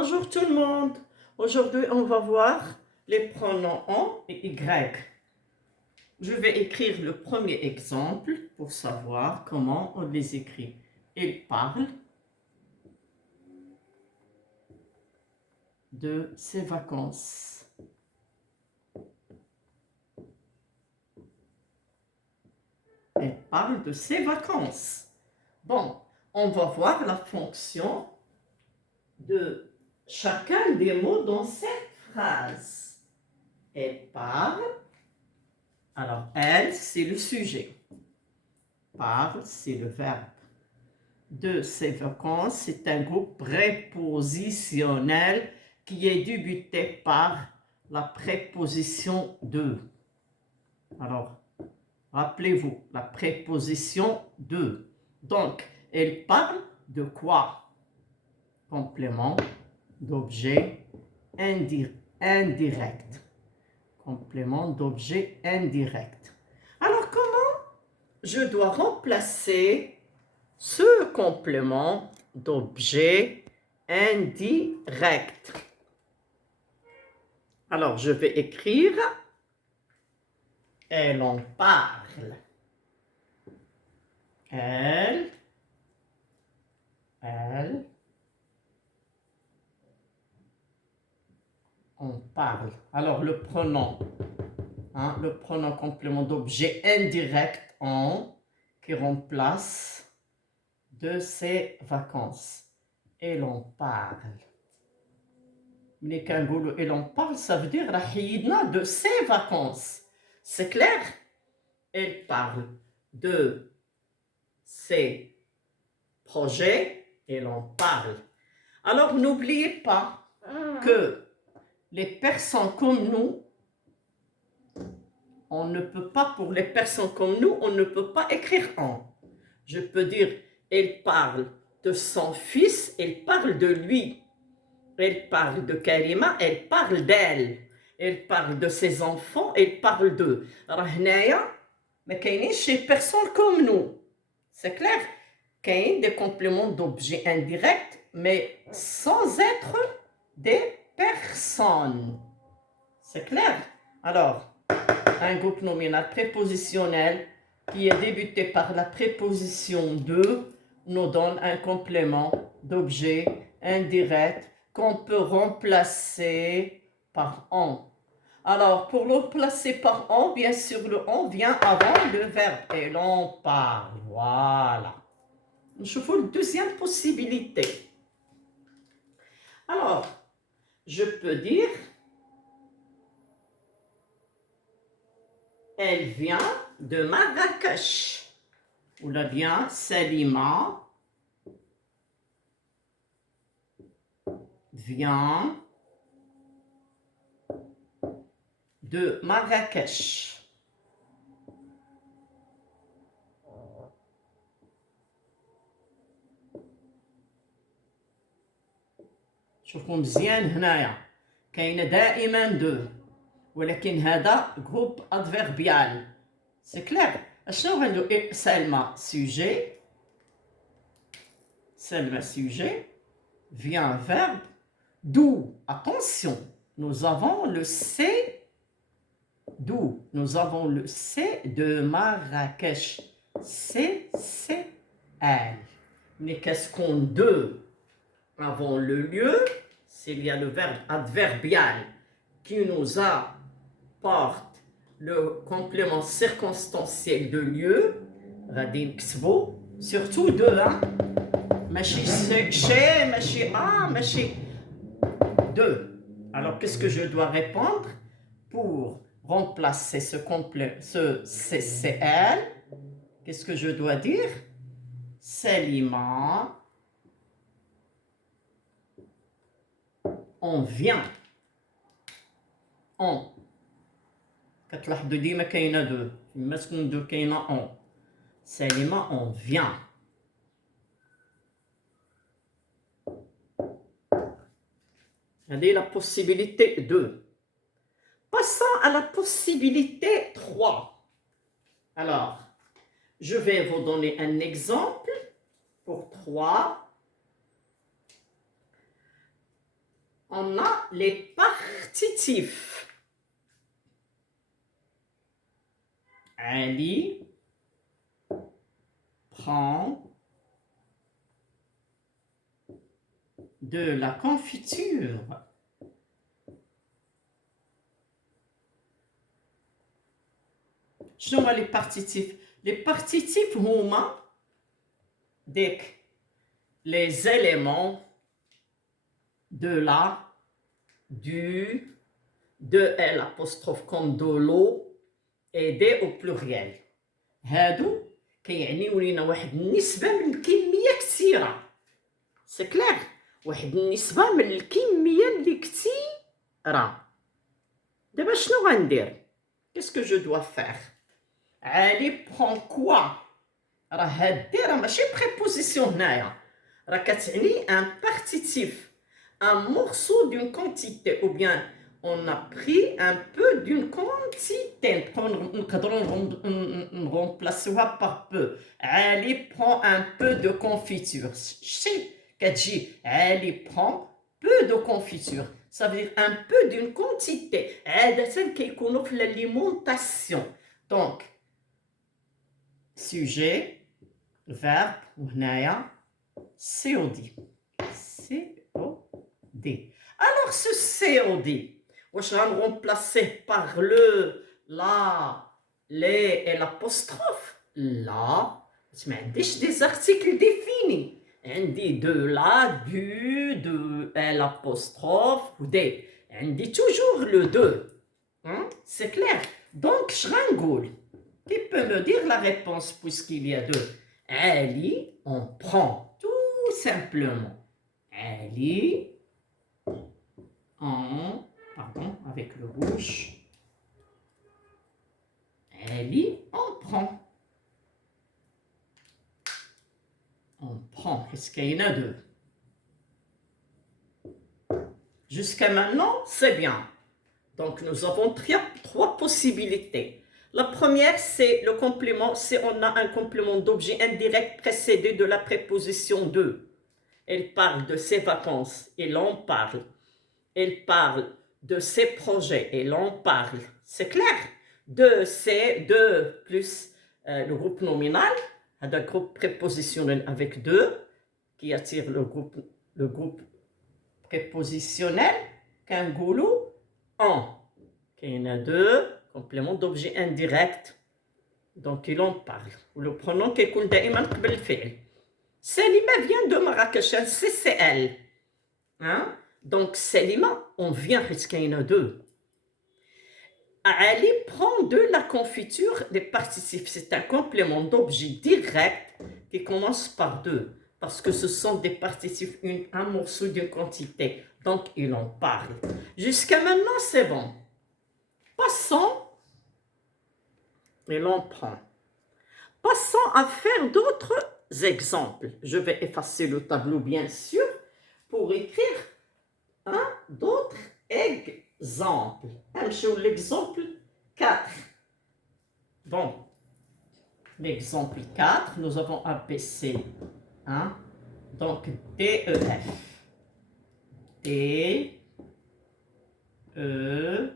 Bonjour tout le monde. Aujourd'hui, on va voir les pronoms on et y. Je vais écrire le premier exemple pour savoir comment on les écrit. Il parle de ses vacances. Elle parle de ses vacances. Bon, on va voir la fonction de chacun des mots dans cette phrase. Elle parle. Alors, elle, c'est le sujet. Parle, c'est le verbe. De ses vacances, c'est un groupe prépositionnel qui est débuté par la préposition de. Alors, rappelez-vous, la préposition de. Donc, elle parle de quoi? Complément d'objet indirect. Complément d'objet indirect. Alors, comment je dois remplacer ce complément d'objet indirect? Alors, je vais écrire « Elle en parle ». Elle en parle. Alors, le pronom complément d'objet indirect en qui remplace de ses vacances. Elle en parle. Mais quand elle en parle, ça veut dire de ses vacances. C'est clair? Elle parle de ses projets, elle en parle. Alors, n'oubliez pas que les personnes comme nous, on ne peut pas, pour les personnes comme nous, on ne peut pas écrire en. Je peux dire, elle parle de son fils, elle parle de lui. Elle parle de Karima, elle parle d'elle. Elle parle de ses enfants, elle parle d'eux. Rahnaya, mais qu'il chez personne comme nous. C'est clair? Qu'il y a des compléments d'objets indirects, mais sans être des personnes. C'est clair? Alors, un groupe nominal prépositionnel qui est débuté par la préposition de nous donne un complément d'objet indirect qu'on peut remplacer par on. Alors, pour le remplacer par on, bien sûr, le on vient avant le verbe et l'on parle. Voilà. Je vous la deuxième possibilité. Alors, je peux dire elle vient de Marrakech. Ou bien Salima vient de Marrakech. شوفوا مزيان هنايا كاينه دائما دو ولكن هذا جروب ادفيربيال. سي كلير. اشنو غنديرو؟ سلمى sujet vient verbe d'où. Attention, nous avons le C d'où. Nous avons le C de Marrakech. C-C-L. Mais qu'est-ce qu'on de avant le lieu? S'il y a le verbe adverbial qui nous apporte le complément circonstanciel de lieu, radin ksbo, surtout de machi chez, machi de. Alors qu'est-ce que je dois répondre pour remplacer ce CCL? Qu'est-ce que je dois dire? Salima on vient. On. كتلاحظوا ديما كاينه دو فيما تكون دو كاينه اون. سليمه on vient. هذه la possibilité 2. Passons à la possibilité 3. Alors, je vais vous donner un exemple pour 3. on a les partitifs. Ali prend de la confiture. شنو هما les partitifs? Les partitifs هما les éléments de la, du, de l'apostrophe comme de l'eau et des au pluriel. هادو كيعنيو لينا واحد النسبة من الكمية كثيرة. سي كلير؟ واحد النسبة من الكمية اللي كثيرة. دابا شنو غندير؟ Qu'est-ce que je dois faire? علي prend quoi? راه هادي راه ماشي préposition هنايا. راه كتعني un partitif. Un morceau d'une quantité ou bien on a pris un peu d'une quantité. On remplace par peu. Ali prend un peu de confiture. Ali prend peu de confiture. Ça veut dire un peu d'une quantité. عادة كيكونوا في l'alimentation. Donc, sujet, verbe, وهنايا COD. COD. Alors, ce COD, je vais le remplacer par le, la, les et l'apostrophe. Là, je mets des articles définis. On dit de la, du, de, et l'apostrophe, ou des. On dit toujours le de. Hein? C'est clair. Donc, je rangoule. Qui peut me dire la réponse puisqu'il y a deux? Ali, on prend tout simplement. Ali, pardon, avec le rouge. Ali, on prend. On prend. Est-ce qu'il y en a deux? Jusqu'à maintenant, c'est bien. Donc, nous avons trois possibilités. La première, c'est le complément. C'est on a un complément d'objet indirect précédé de la préposition de. Elle parle de ses vacances. Et l'on parle. Elle parle de ses projets. Et l'on parle. C'est clair? De, c'est, de, plus le groupe nominal. Un groupe prépositionnel avec de, qui attire le groupe prépositionnel. Kangoulou, en. Il y en a deux, complément d'objet indirect. Donc, il en parle. Le pronom qui est دائما قبل الفعل. Selima vient de Marrakech, c'est elle. Hein? Donc, Selima, on vient parce qu'il y en a deux. Ali prend de la confiture des participes. C'est un complément d'objet direct qui commence par deux. Parce que ce sont des participes, un morceau d'une quantité. Donc, il en parle. Jusqu'à maintenant, c'est bon. Passons, et l'on prend. Passons à faire d'autres exemples. Je vais effacer le tableau, bien sûr, pour écrire d'autres exemples. L'exemple 4. Bon, l'exemple 4, nous avons ABC. Hein? Donc, DEF. D, E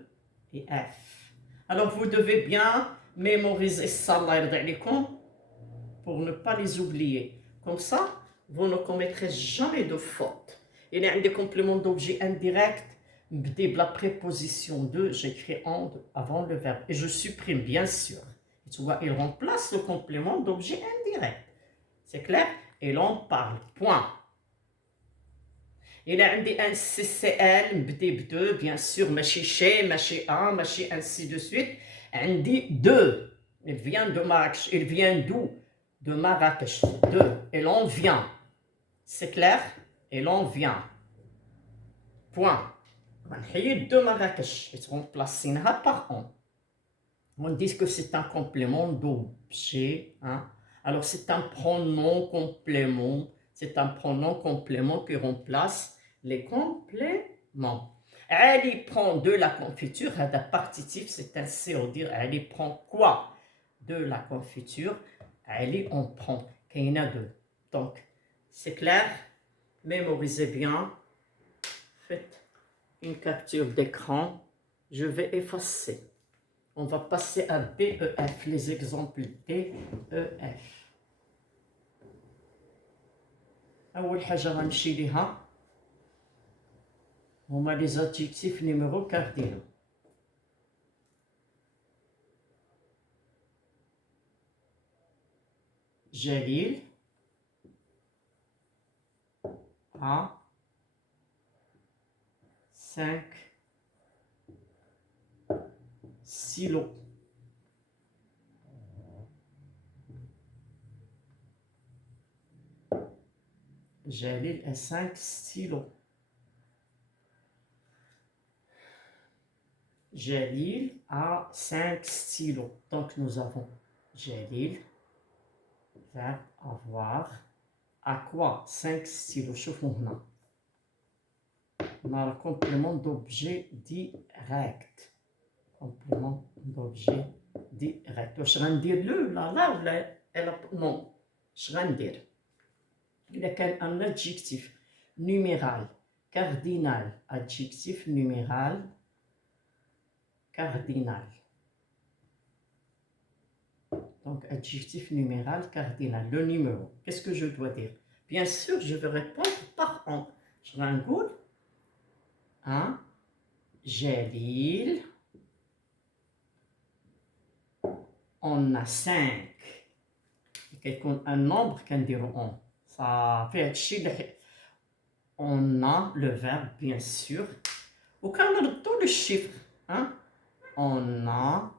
et F. Alors, vous devez bien mémoriser ça, pour ne pas les oublier. Comme ça, vous ne commettrez jamais de faute. Il y a des compléments d'objet indirect. La préposition de, j'écris en avant le verbe. Et je supprime, bien sûr. Et tu vois, il remplace le complément d'objet indirect. C'est clair? Et l'on parle. Point. Il y a un CCL, B2, bien sûr, machi chez, machi un, machi ainsi de suite. Un deux. Il vient de Marrakech. Il vient d'où? De Marrakech. Deux. Et l'on vient. C'est clair? Et l'on vient. Point. On va de Marrakech. Et remplacer par on. On dit que c'est un complément d'objet. Hein? Alors, c'est un pronom complément. C'est un pronom complément qui remplace les compléments. Ali prend de la confiture. Un partitif, c'est un COD. Ali prend quoi? De la confiture. Ali, on prend. Il y en a deux. Donc, c'est clair. Mémorisez bien. Faites une capture d'écran. Je vais effacer. On va passer à DEF, les exemples DEF. أول حاجة غنمشي ليها هما لي زادجيكتيف نيميرو كاردينو. جليل a 5 stylos. Jalil a 5 stylos. Jalil a 5 stylos. Donc nous avons Jalil va avoir à quoi 5 stylos. شوفوا هنا. On a le complément d'objet direct. Complément d'objet direct. واش غندير له لا ولا نو؟ اش غندير؟ إذا كان un adjectif numéral cardinal, adjectif numéral cardinal. Donc adjectif numéral cardinal, le numéro. Qu'est-ce que je dois dire? Bien sûr, je vais répondre par an. Je vais نقول جليل on a 5. كيكون un nombre كنديرو on. Ça fait هادشي اللي on a le verbe bien sûr. وكنردو le chiffre. On a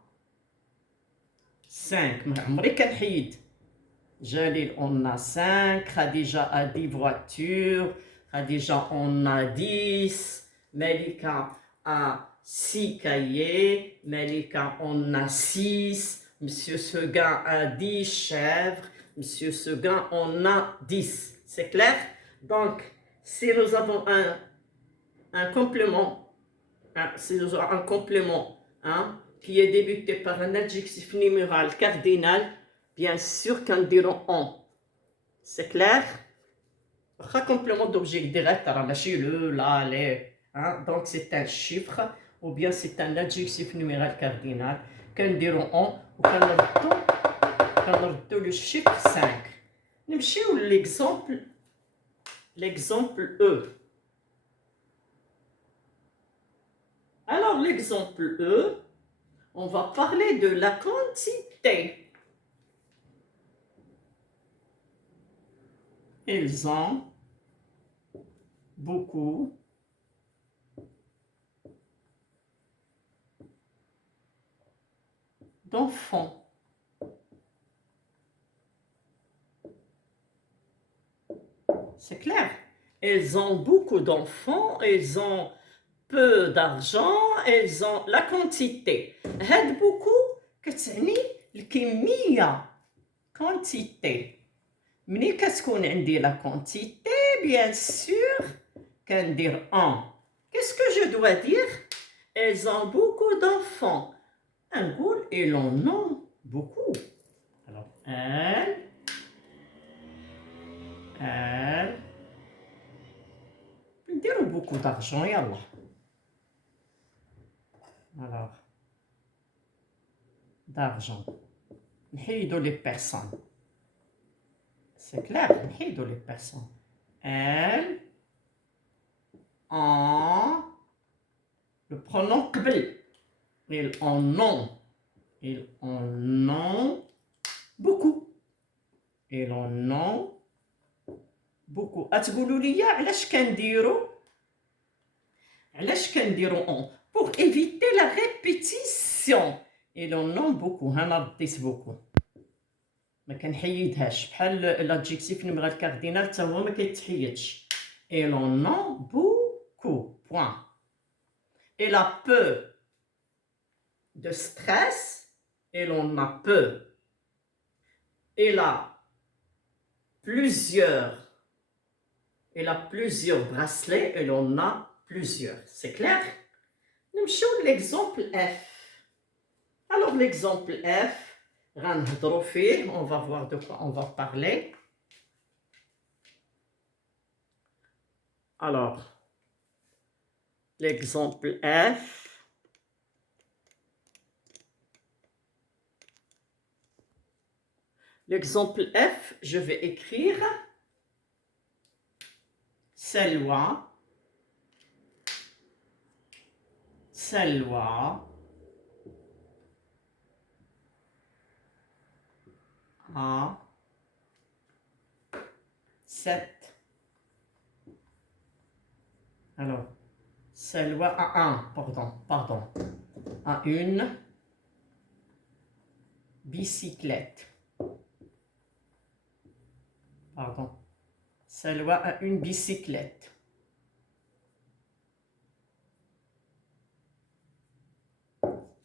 5. ما عمري كنحيد. جليل on a 5. Khadija a 10 voitures. Khadija on a 10. Malika a 6 cahiers. Malika on a 6. Monsieur Seguin a 10 chèvres. Monsieur Seguin on a 10. C'est clair? Donc, si nous avons un complément, si nous avons un complément qui est débuté par un adjectif numéral cardinal, bien sûr qu'on dira on. C'est clair? Un complément d'objet direct, le, la, les. Donc c'est un chiffre ou bien c'est un adjectif numéral cardinal. Qu'on dira on ou qu'on a le chiffre 5. Nous avons l'exemple E. Alors l'exemple E, on va parler de la quantité. Ils ont beaucoup d'enfants. C'est clair? Ils ont beaucoup d'enfants, ils ont peu d'argent, ils ont la quantité. هاد beaucoup كتعني الكمية. quantité. ملي كتكون عندي la quantité, bien sûr, كندير en. Qu'est-ce que je dois dire? Ils ont beaucoup d'enfants. نقول ils en ont beaucoup. Alors, elle نديرو beaucoup d'argent, يلا. Alors, d'argent. نحيدو les personnes. C'est clair, نحيدو les personnes. Elle en le pronom قبل. Ils en ont. Ils en ont beaucoup. Ils en ont beaucoup. أتقولوا لي علاش كنديرو on pour éviter la répétition. Ils en ont beaucoup. هنا رديت beaucoup. ما كنحيدهاش بحال l'adjectif numéral cardinal حتى هو ما كيتحيدش. Ils en ont beaucoup. Point. Elle a peu de stress. Elle en a peu. Elle a plusieurs bracelets. Elle en a plusieurs. C'est clair? Nous avons l'exemple F. Alors l'exemple F, on va voir de quoi on va parler. Alors, l'exemple F. L'exemple F, je vais écrire Salwa, a 7. Alors, Salwa a 1, pardon, a une bicyclette. Salwa a une bicyclette.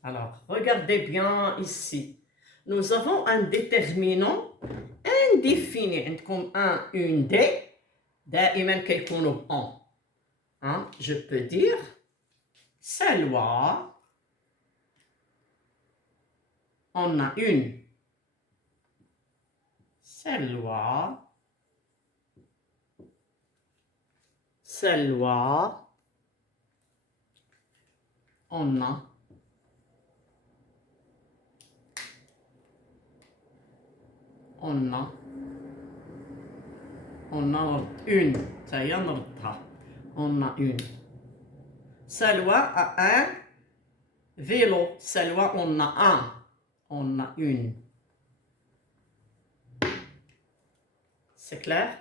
Alors, regardez bien ici. Nous avons un déterminant indéfini. عندكم un, une, des. دائما كيكونوا en. Hein? Je peux dire Salwa en a une. Salwa en a une. Ça y est, on a une. Salwa a un vélo. Salwa, on a un. On a une. C'est clair?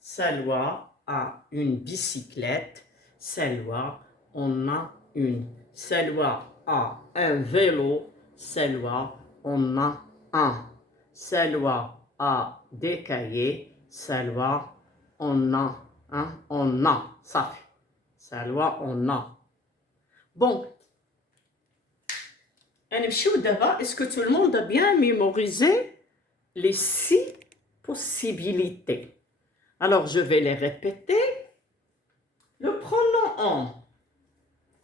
Salwa a une bicyclette. Salwa, on a une. Salwa a un vélo. Salwa, on a un. Salwa a des cahiers. Salwa, on a. On a. Ça fait. Salwa, on a. Bon. Est-ce que tout le monde a bien mémorisé les 6 possibilités? Alors, je vais les répéter. Le pronom en.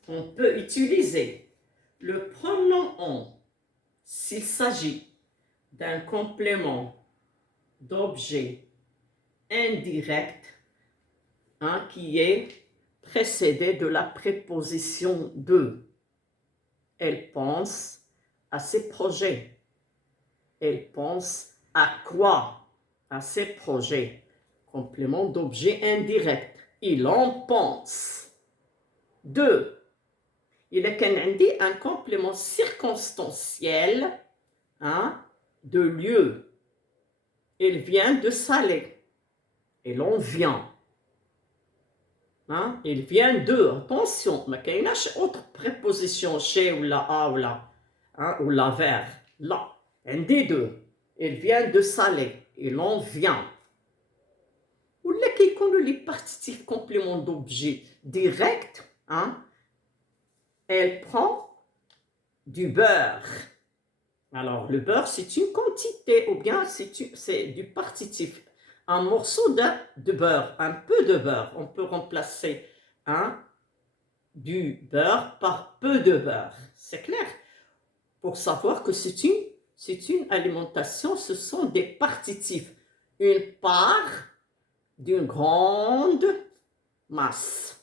On peut utiliser le pronom en s'il s'agit d'un complément d'objet indirect qui est précédé de la préposition de. Elle pense à ses projets. Elle pense à quoi? À ses projets. Complément d'objet indirect. Il en pense. 2. Il a un complément circonstanciel de lieu. Il vient de Salé. Et on vient. Il vient de. Attention, mais il y a une autre préposition chez ou la a ou la vers. Là, un des deux. Il vient de Salé. Et l'on vient. Ou là, qui connaît les partitifs compléments d'objet direct, elle prend du beurre. Alors, le beurre, c'est une quantité, ou bien c'est du partitif. Un morceau de beurre, un peu de beurre. On peut remplacer du beurre par peu de beurre. C'est clair? Pour savoir que c'est une alimentation, ce sont des partitifs. Une part d'une grande masse.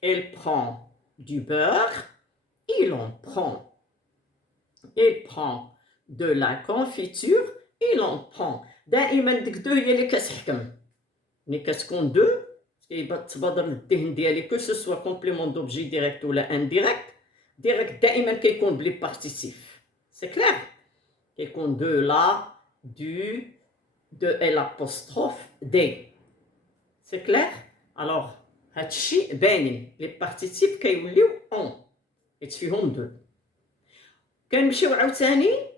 Elle prend du beurre, il en prend. Il prend de la confiture, il en prend. دائما ديك دو هي اللي كتحكم. ملي كتكون دو كيتبادر للذهن ديالي كو سو سوا كومبليمون دوبجي ديريكت ولا انديريكت. ديريكت دائما كيكون بلي بارتيسيف. سي كلير؟ كيكون دو لا دو دو ال apostrophe دي. سي كلير؟ الوغ هادشي باينين لي بارتيسيف كيوليو اون حيت فيهم دو. كنمشيو عاوتاني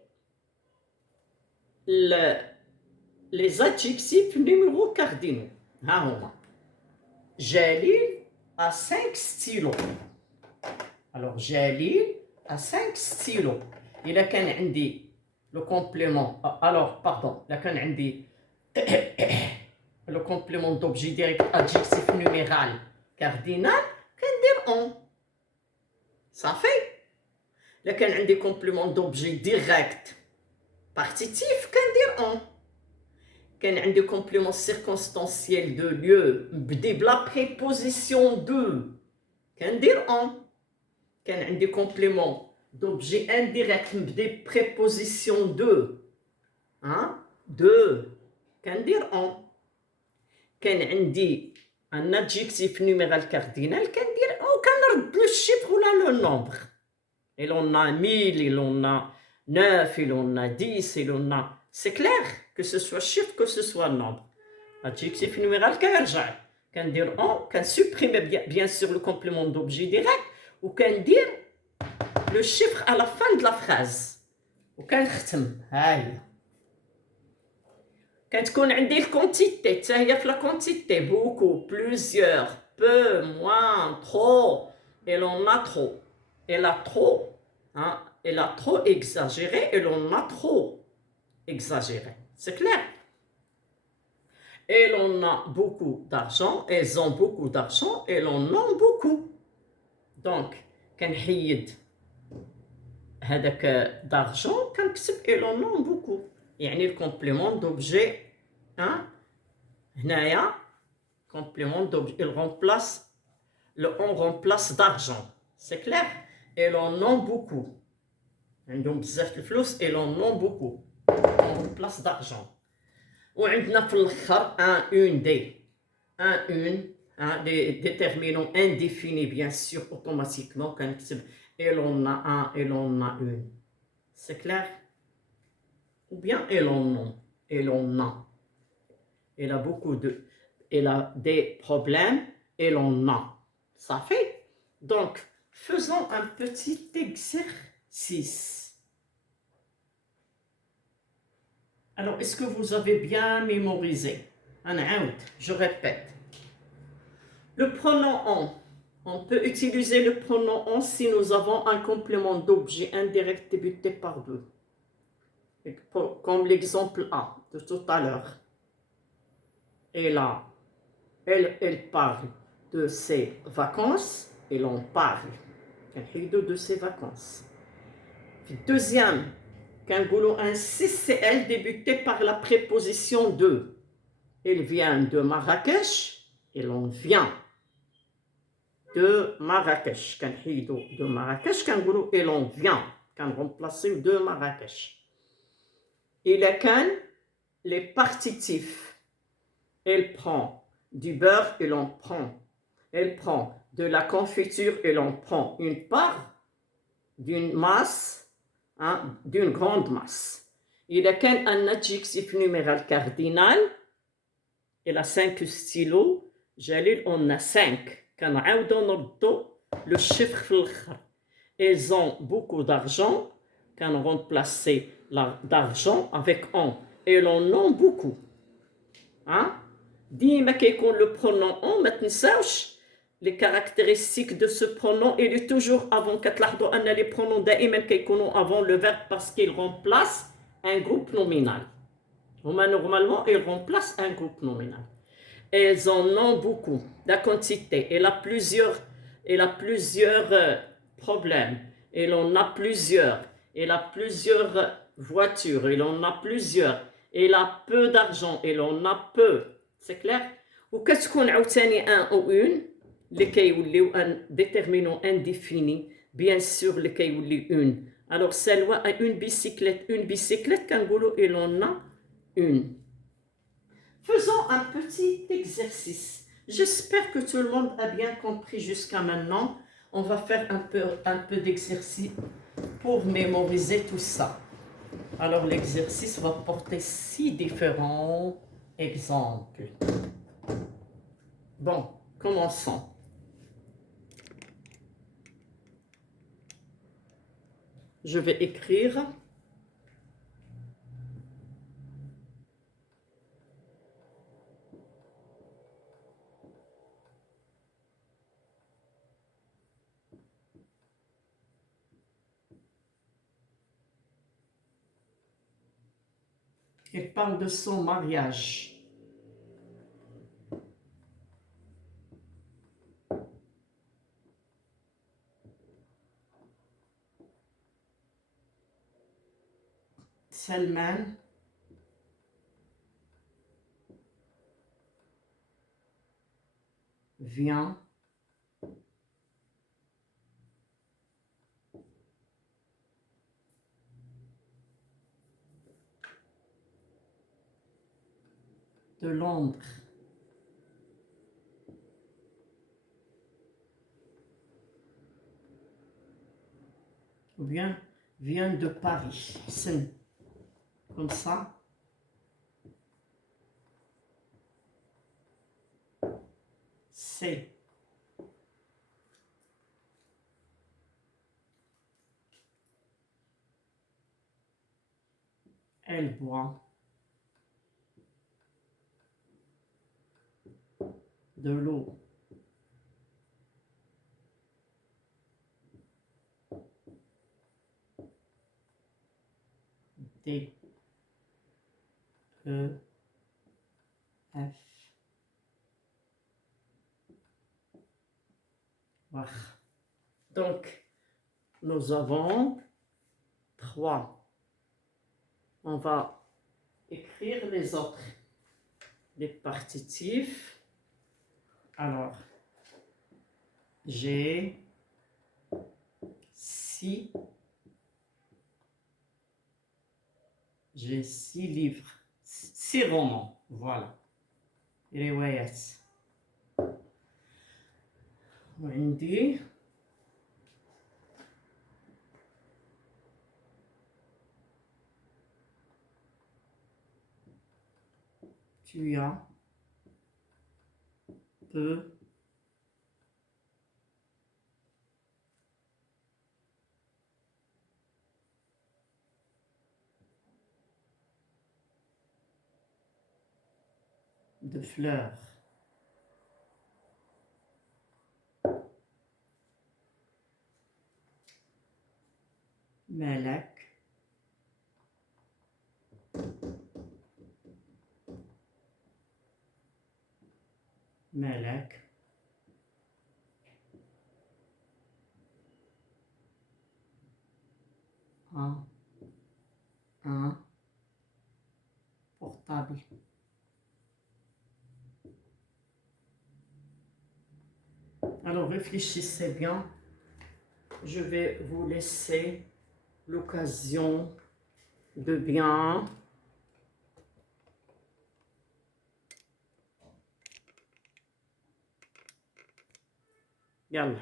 les adjectifs numéro cardinaux. ها هما. Jalil a 5 stylos. Alors Jalil a 5 stylos. إلا كان عندي le complément إلا كان عندي le complément d'objet direct adjectif numéral cardinal كندير on. Ça fait. إلا كان عندي complément d'objet direct partitif كندير on. كان عندي complément circonstanciel de lieu بدي بلا préposition de كندير اون. كان عندي كومبليمون دوبجي انديريكت بدي بريبوزيسيون دو، دو كندير اون. كان عندي ان ادجيكتيف نيميرال كاردينال كندير اون، كنرد لو شيفر ولا لو نومبر. Il en a 1000, il en a 9, il en a 10, il en a... C'est clair que ce soit chiffre, que ce soit nombre. Adjectif numéral كيرجع. كندير on, كنسupprimer bien sûr le complément d'objet direct, ou كندير le chiffre à la fin de la phrase. وكنختم. هاي. كتكون عندي الكونتيتي، حتى هي في لا كونتيتي. beaucoup, plusieurs, peu, moins, trop. Elle en a trop. Elle a trop, elle a trop exagéré, elle en a trop exagéré. C'est clair? Elle en a beaucoup d'argent, elles ont beaucoup d'argent, elles en ont beaucoup. Donc, كنحيد هذاك d'argent كنكتب elles en ont beaucoup. يعني الكومبليمون دوبجي هنايا كومبليمون دوبجي il remplace le on remplace d'argent. C'est clair? Elles en ont beaucoup. عندهم بزاف الفلوس. Elles en ont beaucoup. On remplace d'argent. وعندنا في الاخر un, une, des. Un, une, des déterminants indéfinis bien sûr automatiquement كنكتب elle en a un, elle en a une. C'est clair? Ou bien elle en a. Elle en a. Elle a beaucoup de... Elle a des problèmes. Elle en a. Ça fait? Donc, faisons un petit exercice. Alors, est-ce que vous avez bien mémorisé? Je répète. Le pronom on peut utiliser le pronom on si nous avons un complément d'objet indirect débuté par deux. Comme l'exemple A de tout à l'heure. Et là, elle parle de ses vacances et l'on parle de ses vacances. Deuxième, كنقولوا ainsi, c'est elle débuté par la préposition de. Elle vient de Marrakech et l'on vient de Marrakech. كنحيدوا de Marrakech كنقولوا et l'on vient. كنرمبلاسيو de Marrakech. إلا كان les partitifs. Elle prend du beurre et l'on prend. Elle prend de la confiture et l'on prend une part d'une masse, d'une grande masse. إذا كان un adjectif numéral cardinal, il a 5 stylos, Jalil on a 5. كنعاودو نردو le chiffre في الآخر. Elles ont beaucoup d'argent, كان remplacer d'argent avec on. Elles en ont beaucoup. ديما كيكون le pronom on. ما تنساوش les caractéristiques de ce pronom. Il est toujours avant. كتلاحظوا أن les pronoms دائما كيكونوا avant le verbe parce qu'ils remplacent un groupe nominal. هما normalement ils remplacent un groupe nominal. Elles en ont beaucoup. La quantité. Elle a plusieurs problèmes. Elle en a plusieurs. Elle a plusieurs voitures. Elle en a plusieurs. Elle a peu d'argent. Elle en a peu. C'est clair? وكتكون عاوتاني un ou une اللي كيوليو un déterminant indéfini. Bien sûr اللي كيولي une. Alors Salwa a une bicyclette. Une bicyclette كنقولوا elle en a une. Faisons un petit exercice. J'espère que tout le monde a bien compris jusqu'à maintenant. On va faire un peu d'exercice pour mémoriser tout ça. Alors l'exercice va porter 6 différents exemples. Bon, commençons. Je vais écrire. Il parle de son mariage. Salman vient de Londres. Ou bien vient de Paris. C'est comme ça. C'est. Elle boit de l'eau. D, E, F. Voilà. Donc, nous avons 3. On va écrire les autres. Les partitifs. Alors, j'ai 6. J'ai 6 livres. 6 romans. Voilà. روايات. وعندي tu as peu de fleurs. مالك مالك un portable. Alors réfléchissez bien. Je vais vous laisser l'occasion de bien يلا.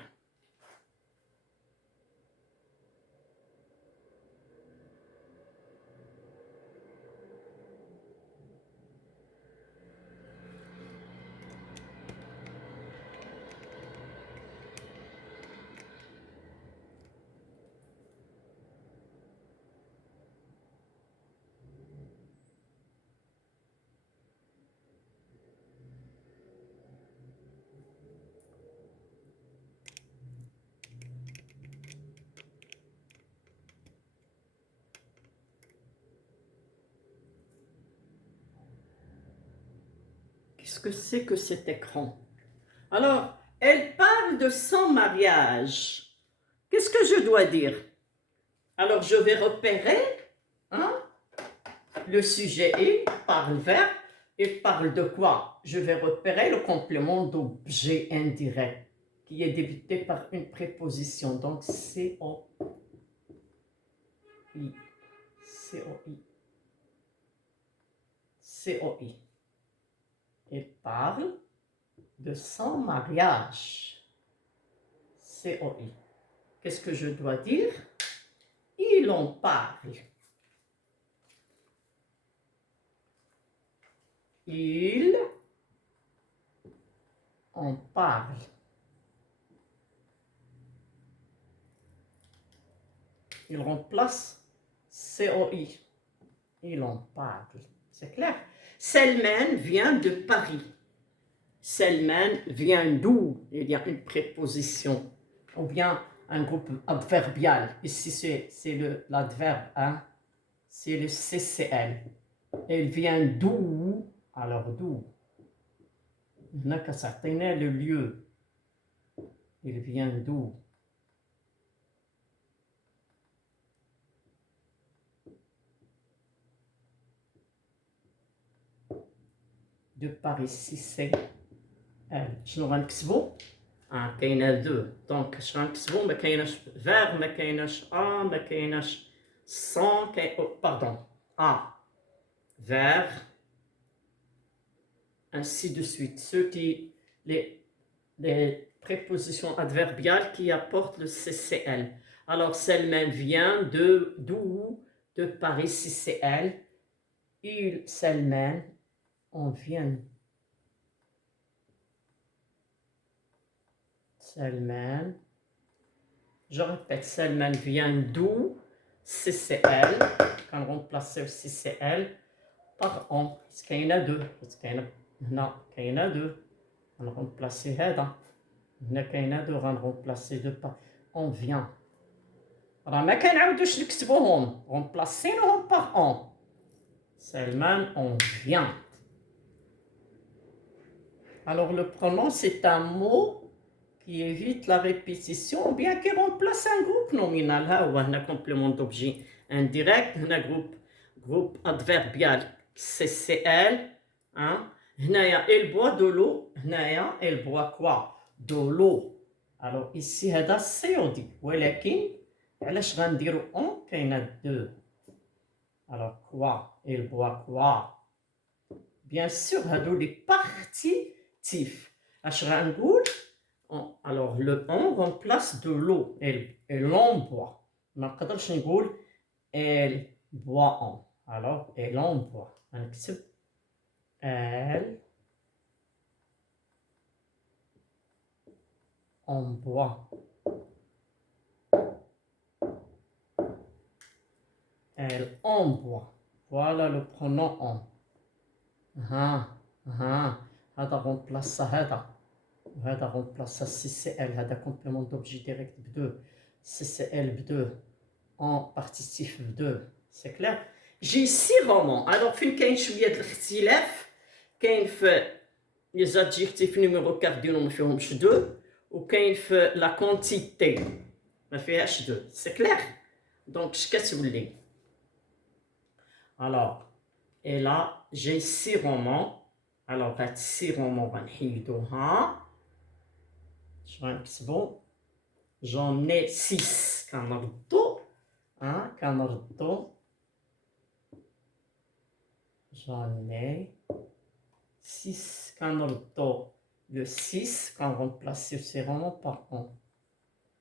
Qu'est-ce que c'est que cet écran? Alors, elle parle de son mariage. Qu'est-ce que je dois dire? Alors, je vais repérer hein, le sujet. Il parle verbe. Il parle de quoi? Je vais repérer le complément d'objet indirect qui est débuté par une préposition. Donc, C-O-I. C-O-I. C-O-I. Il parle de son mariage. C-O-I. Qu'est-ce que je dois dire? Il en parle. Il en parle. Il remplace C-O-I. Il en parle. C'est clair? Selman vient de Paris. Selman vient d'où? Il y a une préposition. Ou bien un groupe adverbial. Ici, c'est l'adverbe. Hein? C'est le CCL. Il vient d'où? Alors d'où? Il n'a qu'à certainer le lieu. Il vient d'où? De Paris, si c'est elle. شنو غنكتبو؟ كاينه دو. دونك اش غنكتبو؟ ما كايناش فيغ، ما كايناش ما كايناش سون، باردون. فيغ ainsi de suite. Les prépositions adverbiales qui apportent le CCL. Alors, Selman vient d'où? De Paris, CCL. Selman, on vient. Selman. Je répète, Selman vient d'où? CCL. Quand on remplace le CCL par on. Est-ce qu'il y en a deux? Non, il y en a deux. On va remplacer هذا. هنا كاينه دو غنرومبلاسي دو با اون فيان. راه ما كنعاودوش نكتبوهم رومبلاسينوهم باغ اون. سلمان اون فيان. Alors le pronom c'est un mot qui évite la répétition ou bien qui remplace un groupe nominal. ها هو هنا complément d'objet indirect. هنا groupe adverbial CCL. Hein? هنايا il boit de l'eau. هنايا il boit quoi? De l'eau. Alors ici هذا CO2 ولكن علاش غنديرو اون؟ كاينه دو. Alors quoi? Il boit quoi? Bien sûr هادو لي partitifs. اش غنقول؟ Alors le on remplace de l'eau et l'on boit. ما نقدرش نقول elle boit on. Alors elle on boit. غنكتب elle on boit. Elle en boit. Voilà le pronom on. هذا remplace هذا. وهذا remplace CCL. هذا complément d'objet direct ب2. CCL ب2. En participe ب2. C'est clair? J'ai 6 romans. Alors, فين كاين شوية الاختلاف كاين في les adjectifs numéro cardinaux ما فيهمش 2 وكاين في la quantité ما فيهاش 2. C'est clair? Donc, اش كتولي؟ Alors, et là, j'ai 6 romans. Alors, هاد 6 romans غنحيدوها. غنكتبو j'en ai 6. كنردو j'en ai 6. كنردو le 6 quand on remplace ces romans par on.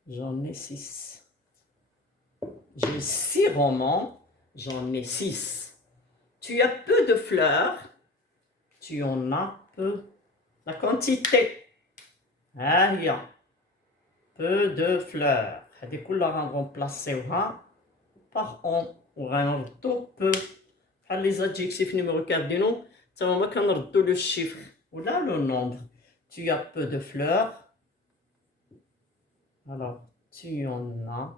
J'en ai 6. J'ai 6 romans. J'en ai 6. Tu as peu de fleurs. Tu en as peu. La quantité. هي. Peu de fleurs. هذه كلها غنرومبلاسيوها par on. وغنردو peu. بحال les adjectifs numéro cardinaux. تما ما كنردو le chiffre ولا le nombre. Tu as peu de fleurs. Alors, tu en as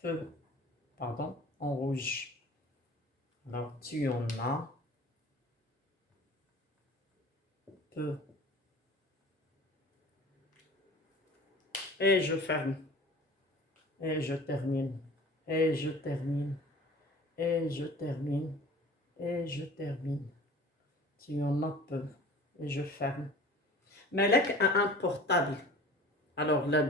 peu. Pardon, en rouge. Alors, tu en as peu. Et je ferme. Et je termine. Et je termine. Et je termine. Et je termine. Tu en as peu. Et je ferme. Malek a un portable. Alors, le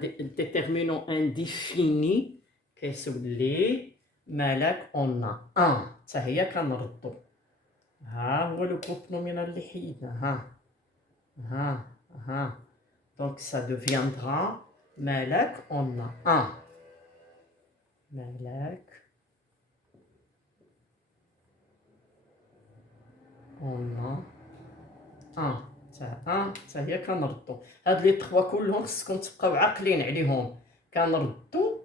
déterminant indéfini, qu'est-ce que c'est? Malek en a un. Ça y est, كنردو. ها هو le groupe nominal اللي حيدنا. Donc, ça deviendra Malek en a un. Malek en a un. حتى هي كنردو. هاد لي 3 كلهم خصكم تبقاو عاقلين عليهم. كنردو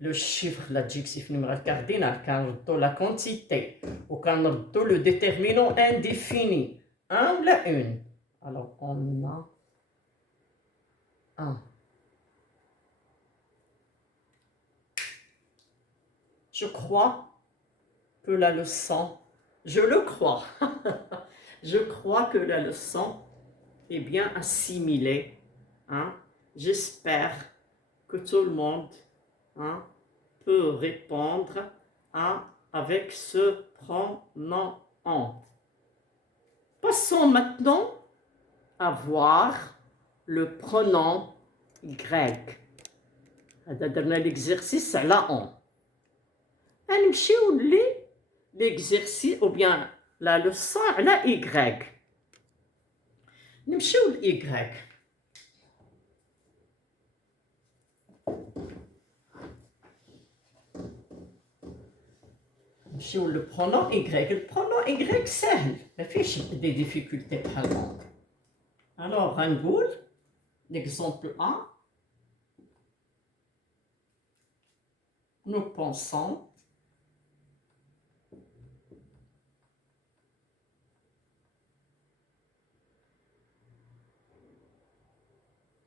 لو شيفر l'adjectif numéral cardinal, كنردو لا كونتيتي وكنردو لو ديتيرمينون انديفيني un ولا une. Alors on a un. Je crois que la leçon, je le crois, je crois que la leçon est bien assimilée. J'espère que tout le monde peut répondre avec ce pronom en. Passons maintenant à voir le pronom Y. هذا درنا l'exercice على on. نمشيو l'exercice ou bien la leçon على Y. نمشيو ل Y. نمشيو le pronom Y. Le pronom Y سهل ما فيش des difficultés بحال هكا. Alors غنقول l'exemple A. Nous pensons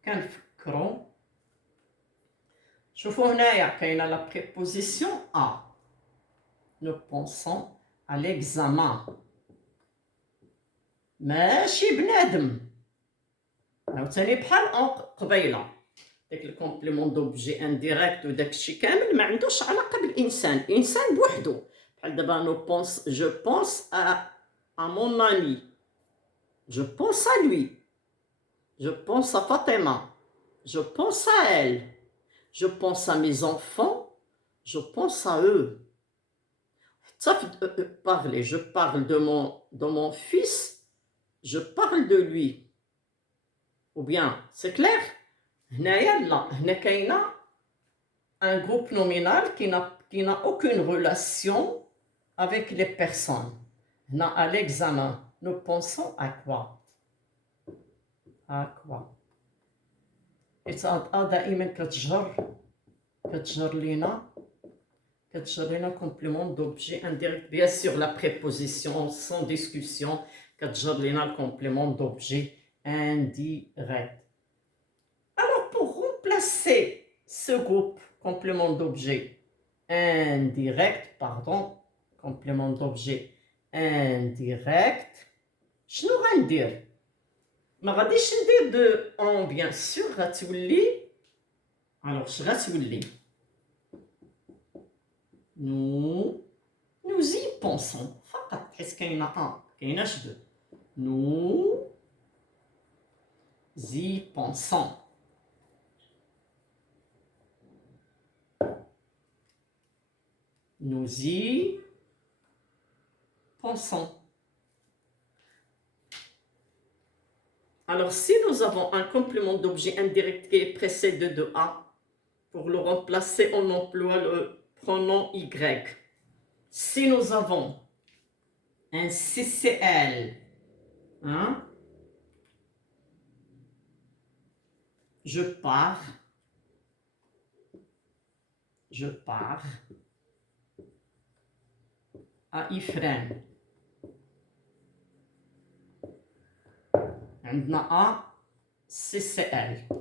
كنفكروا. شوفوا هنايا كاينه لا préposition A. Nous pensons à l'examen. ماشي بنادم. عاوتاني بحال قبيله داك الكومبليمون دوبجي انديريكت وداك الشيء كامل ما عندوش علاقه بالانسان. الانسان بوحدو. بحال دابا نو بونس جو بونس à mon ami. Je pense à lui. Je pense à Fatima. Je pense à elle. Je pense à mes enfants. Je pense à eux. Ça fait parler. Je parle de mon fils. Je parle de lui. Ou bien, c'est clair? هنايا لا. هنا كاينه un groupe nominal qui n'a aucune relation avec les personnes. هنا à l'examen. Nous pensons à quoi? À quoi? دائما كتجر لينا complément d'objet indirect. Bien sûr, la préposition sans discussion كتجر لينا le complément d'objet indirect. Alors, pour remplacer ce groupe complément d'objet indirect, complément d'objet indirect, شنو غندير؟ ما غاديش ندير دو اون بيان سور. غتولي الوغ اش غتولي؟ nous y pensons فقط، حيت كاينه ان كايناش دو. nous y pensons. nous y pensons. Alors, si nous avons un complément d'objet indirect qui est précédé de A, pour le remplacer, on emploie le pronom Y. Si nous avons un CCL, hein, je pars, à Ifrane. عندنا A CCL.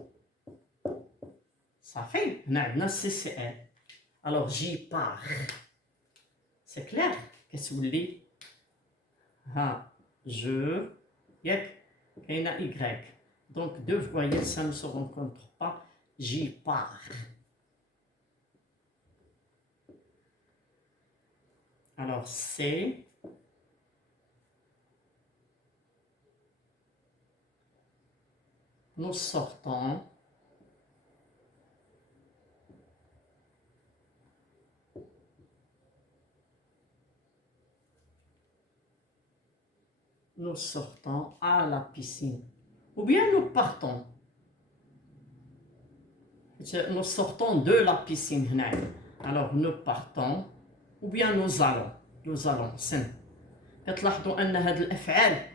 صافي هنا عندنا CCL. alors j'y pars. c'est clair؟ كتولي ها je ياك كاينه Y. donc deux voyelles ça ne se rencontre pas. j'y pars. alors c'est nous sortons. Nous sortons à la piscine. Ou bien nous partons. Nous sortons de la piscine. Alors nous partons. Ou bien nous allons. سن. كتلاحظوا أن هاد الأفعال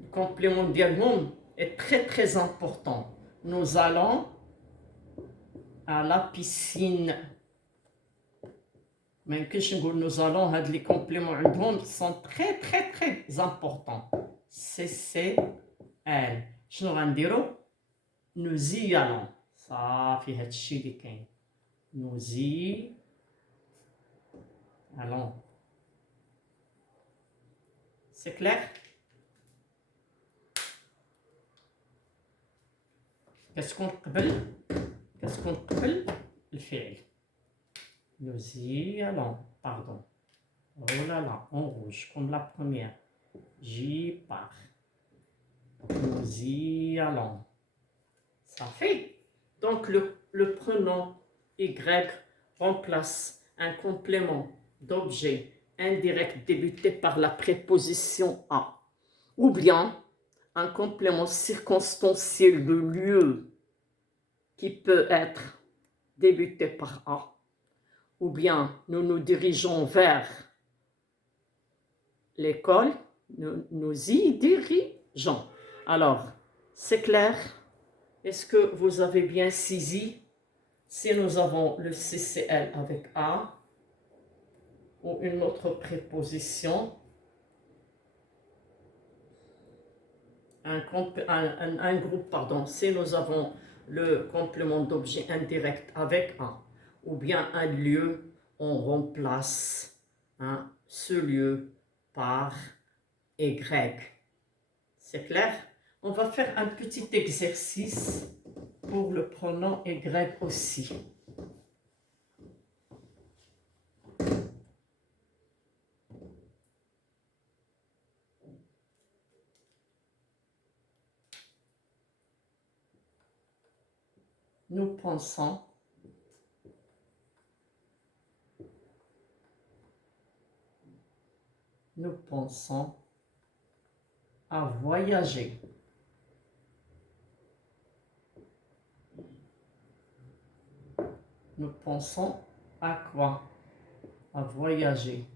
الكومبليمون ديالهم est très très important. Nous allons à la piscine. ما يمكنش نقول nous allons. هاد لي كومبليمون عندهم sont très très très importants. CCL. شنو غنديرو؟ nous y allons. صافي هادشي اللي كاين. nous y allons. c'est clair؟ كتكون قبل الفعل. nous y allons. pardon. oh là là, en rouge comme la première. j'y pars. nous y allons. Ça fait. Donc le pronom Y remplace un complément d'objet indirect débuté par la préposition à, ou bien un complément circonstanciel de lieu qui peut être débuté par à, ou bien nous nous dirigeons vers l'école, nous y dirigeons. Alors, c'est clair? Est-ce que vous avez bien saisi? Si nous avons le CCL avec A ou une autre préposition, un groupe, pardon, si nous avons le complément d'objet indirect avec A ou bien un lieu, on remplace ce lieu par Y. C'est clair? On va faire un petit exercice pour le pronom Y aussi. Nous pensons à voyager. Nous pensons à quoi? À voyager.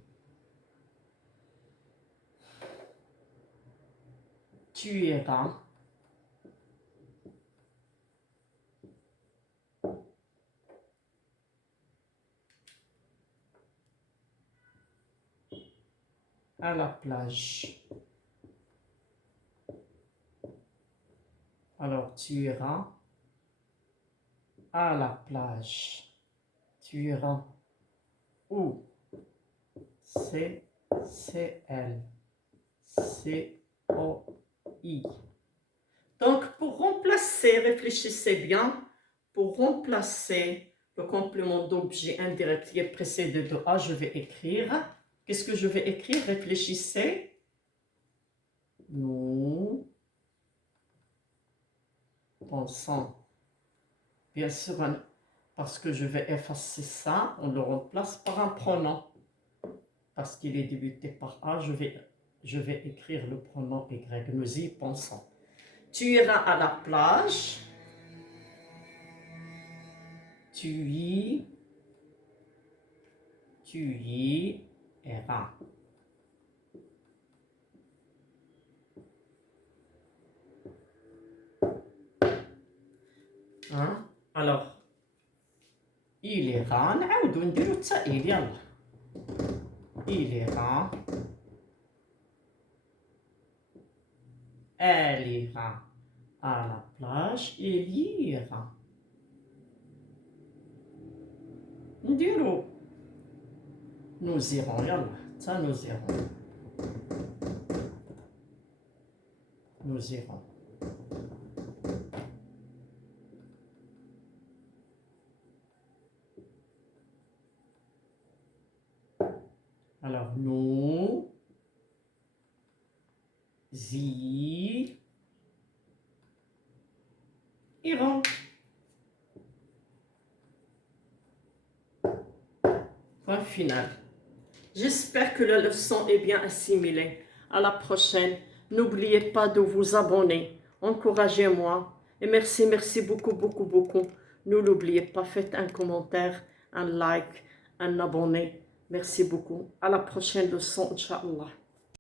Tu iras. À la plage. Alors, tu iras à la plage. Tu iras où? C-C-L. C-O-I. Donc, pour remplacer, réfléchissez bien, pour remplacer le complément d'objet indirect qui est précédé de A, je vais écrire. Qu'est-ce que je vais écrire? Réfléchissez. Nous pensons. Bien sûr, parce que je vais effacer ça, on le remplace par un pronom. Parce qu'il est débuté par A, je vais écrire le pronom Y. Nous y pensons. Tu iras à la plage. Tu y iras. Alors, il ira. نعاودو نديرو التائل يلا. Il ira. Elle ira à la plage. Il ira. نديرو. Nous irons يلا. Ça nous irons. Nous irons. Alors, nous y irons. Point final. J'espère que la leçon est bien assimilée. À la prochaine. N'oubliez pas de vous abonner. Encouragez-moi. Et merci, merci beaucoup, beaucoup, beaucoup. Ne l'oubliez pas, faites un commentaire, un like, un abonné. Merci beaucoup. À la prochaine leçon, Inch'Allah.